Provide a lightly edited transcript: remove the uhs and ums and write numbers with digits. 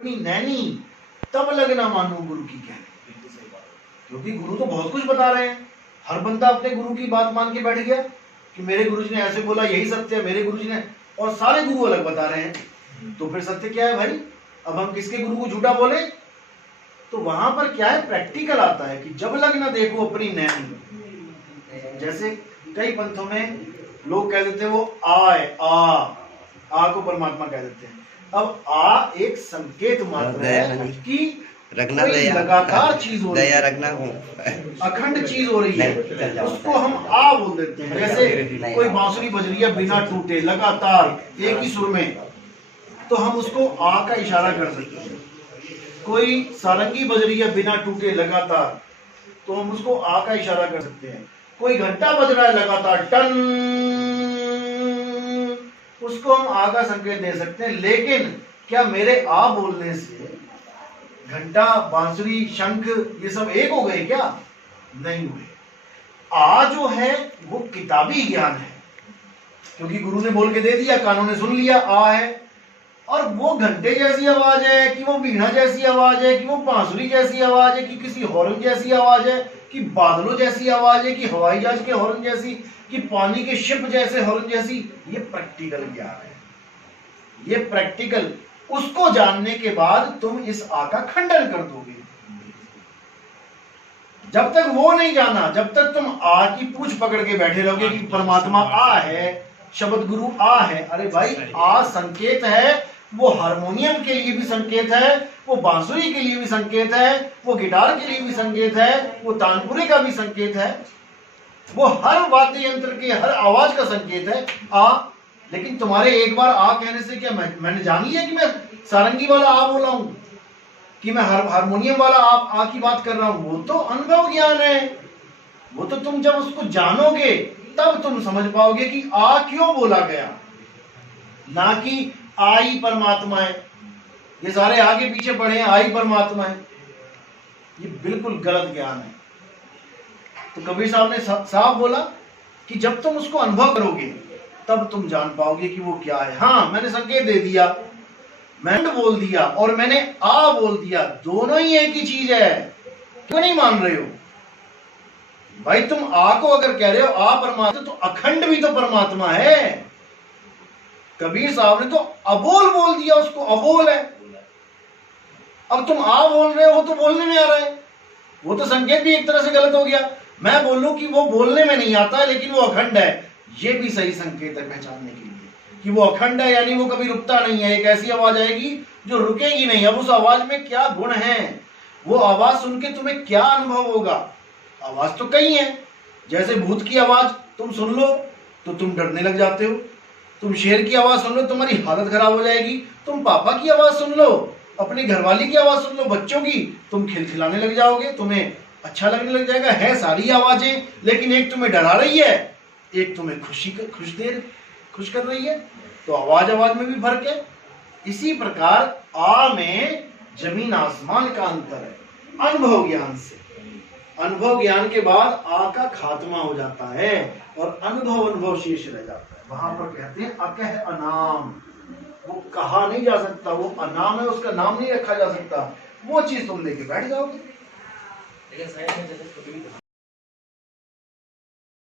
अपनी नैनी तब लगना मानो गुरु की कहनी, क्योंकि गुरु तो बहुत कुछ बता रहे हैं। हर बंदा अपने गुरु की बात मान के बैठ गया कि मेरे गुरुजी ने ऐसे बोला यही सत्य है, मेरे गुरुजी ने, और सारे गुरु अलग बता रहे हैं। तो फिर सत्य क्या है भाई? अब हम किसके गुरु को झूठा बोले? तो वहां पर क्या है, प्रैक्टिकल आता है कि जब लग ना देखो अपनी नैनी। जैसे कई पंथों में लोग कह देते हैं वो आ है, आ को परमात्मा कह देते हैं। अब आ एक संकेत मात्र है कि रखना कोई लगातार चीज हो रही है, रखना अखंड चीज हो रही है, उसको हम आ बोल देते हैं। जैसे कोई बांसुरी बज रही है बिना टूटे लगातार एक ही सुर में, तो हम उसको आ का इशारा कर सकते हैं। कोई सारंगी बज रही है बिना टूटे लगातार, तो हम उसको आ का इशारा कर सकते हैं। कोई घंटा बज रहा है लगातार टन, उसको हम आ का संकेत दे सकते हैं। लेकिन क्या मेरे आ बोलने से घंटा, बांसुरी, शंख ये सब एक हो गए क्या? नहीं हुए। आ जो है वो किताबी ज्ञान है, क्योंकि गुरु ने बोल के दे दिया, कानों ने सुन लिया आ है। और वो घंटे जैसी आवाज है कि वो वीणा जैसी आवाज है कि वो बांसुरी जैसी आवाज है कि किसी हॉर्न जैसी आवाज है कि बादलों जैसी आवाज है कि हवाई जहाज के हॉर्न जैसी कि पानी के शिप जैसे हॉर्न जैसी, ये प्रैक्टिकल ज्ञान है। ये प्रैक्टिकल, उसको जानने के बाद तुम इस आ का खंडन कर दोगे। जब तक वो नहीं जाना, जब तक तुम आ की पूछ पकड़ के बैठे रहोगे कि परमात्मा आ है, शब्द गुरु आ है। अरे भाई, आ संकेत है, वो हारमोनियम के लिए भी संकेत है, वो बांसुरी के लिए भी संकेत है, वो गिटार के लिए भी संकेत है, वो तानपुरे का भी संकेत है, वो हर वाद्य यंत्र के हर आवाज का संकेत है आ। लेकिन तुम्हारे एक बार आ कहने से क्या मैंने जान लिया कि मैं सारंगी वाला आ बोला हूं, कि मैं हारमोनियम वाला आ की बात कर रहा हूं? वो तो अनुभव ज्ञान है। वो तो तुम जब उसको जानोगे तब तुम समझ पाओगे कि आ क्यों बोला गया, ना कि आ ही परमात्मा है। ये सारे आगे पीछे पड़े हैं, आ ही परमात्मा है, ये बिल्कुल गलत ज्ञान है। तो कबीर साहब ने साफ बोला कि जब तुम उसको अनुभव करोगे तब तुम जान पाओगे कि वो क्या है। हाँ, मैंने संकेत दे दिया, मैंने बोल दिया और मैंने आ बोल दिया, दोनों ही एक ही चीज है। क्यों नहीं मान रहे हो भाई? तुम आ को अगर कह रहे हो आ परमात्मा, तो अखंड भी तो परमात्मा है। कबीर साहब ने तो अबोल बोल दिया, उसको अबोल है। अब तुम आ बोल रहे हो तो बोलने में आ रहा है, वो तो संकेत भी एक तरह से गलत हो गया। मैं बोलूं कि वो बोलने में नहीं आता लेकिन वो अखंड है, ये भी सही संकेत है पहचानने के लिए कि वो अखंड है, यानी वो कभी रुकता नहीं है। एक ऐसी आवाज आएगी जो रुकेगी नहीं। अब उस आवाज में क्या गुण है, वो आवाज सुन के तुम्हें क्या अनुभव होगा? आवाज तो कई है। जैसे भूत की आवाज तुम सुन लो तो तुम डरने लग जाते हो, तुम शेर की आवाज सुन लो तुम्हारी हालत खराब हो जाएगी, तुम पापा की आवाज सुन लो, अपनी घरवाली की आवाज सुन लो, बच्चों की, तुम खिलखिलाने लग जाओगे, तुम्हें अच्छा लगने लग जाएगा। है सारी आवाजें, लेकिन एक तुम्हें डरा रही है, एक तुम्हें खुश कर रही है। तो आवाज में भी फर्क है। इसी प्रकार आ में जमीन आसमान का अंतर है अनुभव ज्ञान से। अनुभव ज्ञान के बाद आ का खात्मा हो जाता है और अनुभव शेष रह जाता है। वहां पर कहते हैं अकह अनाम, वो कहा नहीं जा सकता, वो अनाम है, उसका नाम नहीं रखा जा सकता। वो चीज तुम लेके बैठ जाओगे।